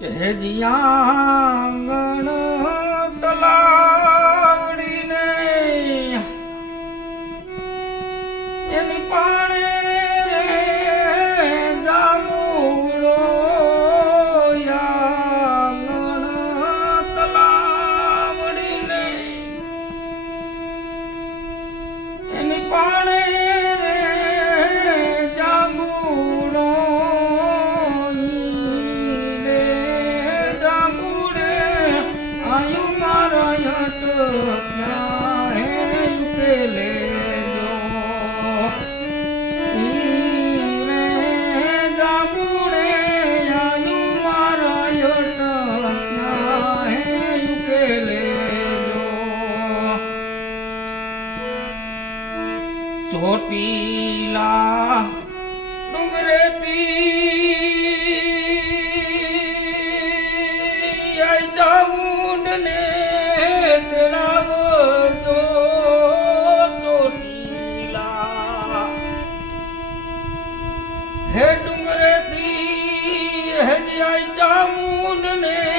કે આંગણ તલાવડીને એની પાણે રે જાગુડો આંગણ તલાવડીને એની પાણે ચોટીલા ડુંગરેથી ચામુંડને તેડાવજો ચોટીલા હે ડુંગરેથી હે ચામુંડને